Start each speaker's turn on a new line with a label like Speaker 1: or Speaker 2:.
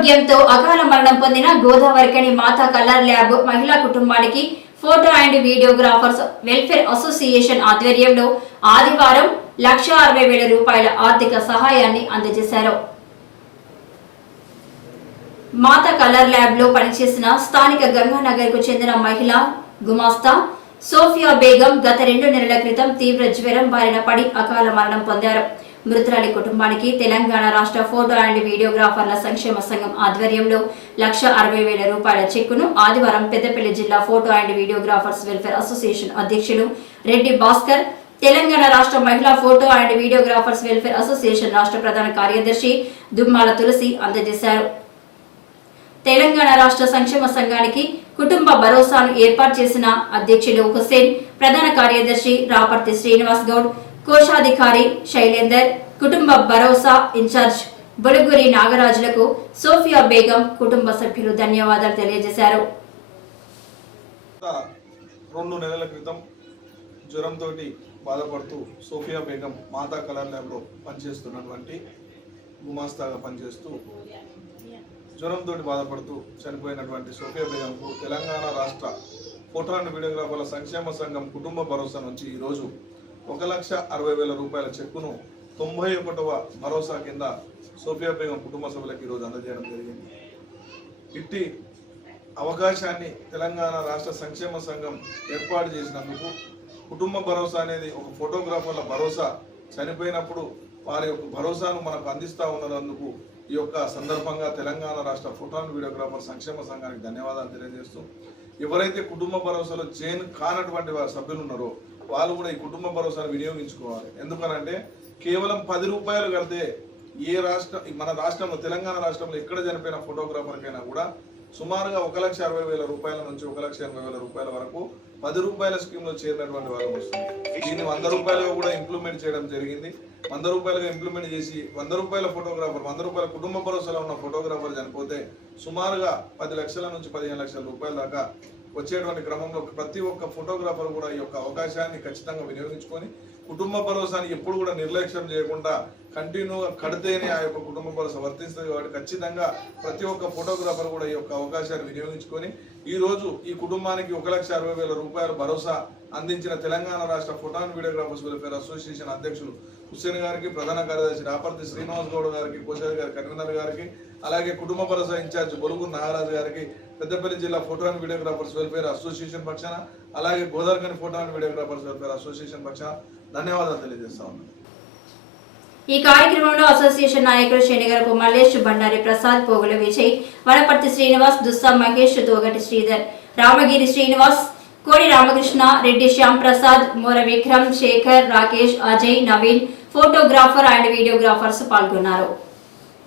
Speaker 1: అనారోగ్యంతో అకాల మరణం పొందిన గోదావరికని మాతా కలర్ ల్యాబ్ మహిళా కుటుంబానికి photo and videographers welfare association ఆధ్వర్యంలో ఆదివారం లక్ష అరవై వేల రూపాయల ఆర్థిక సహాయాన్ని అందజేశారు. మాత కలర్ ల్యాబ్లో పనిచేసిన స్థానిక గంగానగర్కు చెందిన మహిళ గుమాస్తా సోఫియా బేగం గత రెండు నెలల క్రితం తీవ్ర జ్వరం బారిన పడి అకాల మరణం పొందారు. మృతురాలి కుటుంబానికి తెలంగాణ రాష్ట్ర ఫోటో అండ్ వీడియోగ్రాఫర్ల సంక్షేమ సంఘం ఆధ్వర్యంలో లక్ష అరవై వేల రూపాయల చెక్కును ఆదివారం పెద్దపల్లి జిల్లా photo and videographers welfare association అధ్యక్షులు రెడ్డి భాస్కర్ తెలంగాణ రాష్ట్ర మహిళా photo and videographers welfare association రాష్ట్ర ప్రధాన కార్యదర్శి దుమ్మాల తులసి అందజేశారు. తెలంగాణ రాష్ట్ర సంక్షేమ సంఘానికి కుటుంబ భరోసాను ఏర్పాటు చేసిన అధ్యక్షులు హుసేన్ ప్రధాన కార్యదర్శి రాపర్తి శ్రీనివాస్ గౌడ్ కోశాధికారి శైలేందర్ కుటుంబ భరోసా ఇన్ఛార్జ్ బులుగురి నాగరాజులకు సోఫియా బేగం కుటుంబ సభ్యులు ధన్యవాదాలు తెలియజేశారు.
Speaker 2: రెండు నెలల క్రితం జ్వరంతో బాధపడుతూ సోఫియా బేగం మాతా కలర్ ల్యాబ్లో పనిచేస్తున్నటువంటి గుమాస్తాగా పనిచేస్తూ జ్వరంతో బాధపడుతూ చనిపోయినటువంటి సోఫియా బేగంకు తెలంగాణ రాష్ట్ర ఫోటో అండ్ వీడియోగ్రాఫర్ల సంక్షేమ సంఘం కుటుంబ భరోసా నుంచి ఈరోజు ఒక లక్ష అరవై వేల రూపాయల చెక్కును తొంభై ఒకటవ భరోసా కింద సోఫియా బేగం కుటుంబ సభ్యులకు ఈరోజు అందజేయడం జరిగింది. ఇట్టి అవకాశాన్ని తెలంగాణ రాష్ట్ర సంక్షేమ సంఘం ఏర్పాటు చేసినందుకు కుటుంబ భరోసా అనేది ఒక ఫోటోగ్రాఫర్ల భరోసా. చనిపోయినప్పుడు వారి యొక్క భరోసాను మనకు అందిస్తూ ఉన్నందుకు ఈ యొక్క సందర్భంగా తెలంగాణ రాష్ట్ర ఫోటో అండ్ వీడియోగ్రాఫర్ సంక్షేమ సంఘానికి ధన్యవాదాలు తెలియజేస్తూ ఎవరైతే కుటుంబ భరోసాలో జైన్ కానటువంటి వారి సభ్యులు ఉన్నారో వాళ్ళు కూడా ఈ కుటుంబ భరోసాను వినియోగించుకోవాలి. ఎందుకనంటే కేవలం పది రూపాయలు కడితే ఏ రాష్ట్ర మన రాష్ట్రంలో తెలంగాణ రాష్ట్రంలో ఎక్కడ చనిపోయిన ఫోటోగ్రాఫర్కైనా కూడా సుమారుగా ఒక లక్ష అరవై వేల రూపాయల నుంచి ఒక లక్ష ఎనభై వేల రూపాయల వరకు పది రూపాయల స్కీమ్లో చేరినటువంటి వారు వస్తుంది. దీన్ని వంద రూపాయలుగా కూడా ఇంప్లిమెంట్ చేయడం జరిగింది. వంద రూపాయలుగా ఇంప్లిమెంట్ చేసి వంద రూపాయల ఫోటోగ్రాఫర్ వంద రూపాయల కుటుంబ భరోసాలో ఉన్న ఫోటోగ్రాఫర్ చనిపోతే సుమారుగా పది లక్షల నుంచి పదిహేను లక్షల రూపాయల దాకా వచ్చేటువంటి క్రమంలో ప్రతి ఒక్క ఫోటోగ్రాఫర్ కూడా ఈ యొక్క అవకాశాన్ని ఖచ్చితంగా వినియోగించుకొని కుటుంబ భరోసాని ఎప్పుడు కూడా నిర్లక్ష్యం చేయకుండా కంటిన్యూగా కడితేనే ఆ యొక్క కుటుంబ భరోసా వర్తిస్తుంది కాబట్టి ఖచ్చితంగా ప్రతి ఒక్క ఫోటోగ్రాఫర్ కూడా ఈ యొక్క అవకాశాన్ని వినియోగించుకొని ఈ రోజు ఈ కుటుంబానికి ఒక లక్ష అరవై వేల రూపాయల భరోసా అందించిన తెలంగాణ రాష్ట్ర photo and videographers welfare association అధ్యక్షులు హుస్సేన్ గారికి ప్రధాన కార్యదర్శి రాపర్తి శ్రీనివాస్ గౌడ్ గారికి కోశారి గారి కన్వీనర్ గారికి అలాగే కుటుంబ భరోసా ఇన్ఛార్జ్ బొలుగు నాగరాజు గారికి పెద్దపల్లి జిల్లా photo and videographers welfare association పక్షాన అలాగే Godavarikhani photo and videographers welfare association పక్షాన ధన్యవాదాలు తెలియజేస్తా ఉన్నాను.
Speaker 1: ఈ కార్యక్రమంలో అసోసియేషన్ నాయకులు శనిగరపు మల్లేష్ బండారి ప్రసాద్ పోగుల Vijay Wanaparthy Srinivas Dussa Mahesh తోగటి Sridhar Ramagiri Srinivas Kodi Ramakrishna Reddy Shyam Prasad Mora Vikram Shekar Rakesh Ajay Naveen photographer and videographers పాల్గొన్నారు.